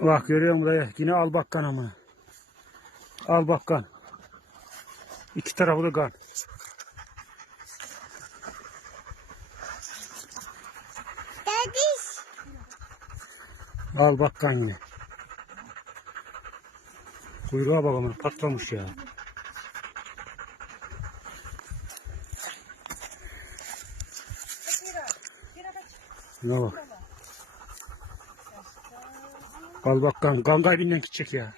Bak görüyor musun dayı? Yine albakkan ama. Albakkan. İki tarafı da kan. Albakkan yine. Kuyruğa bak ama patlamış ya. Ne bak. Albakkan. Kan kaybından gidecek ya.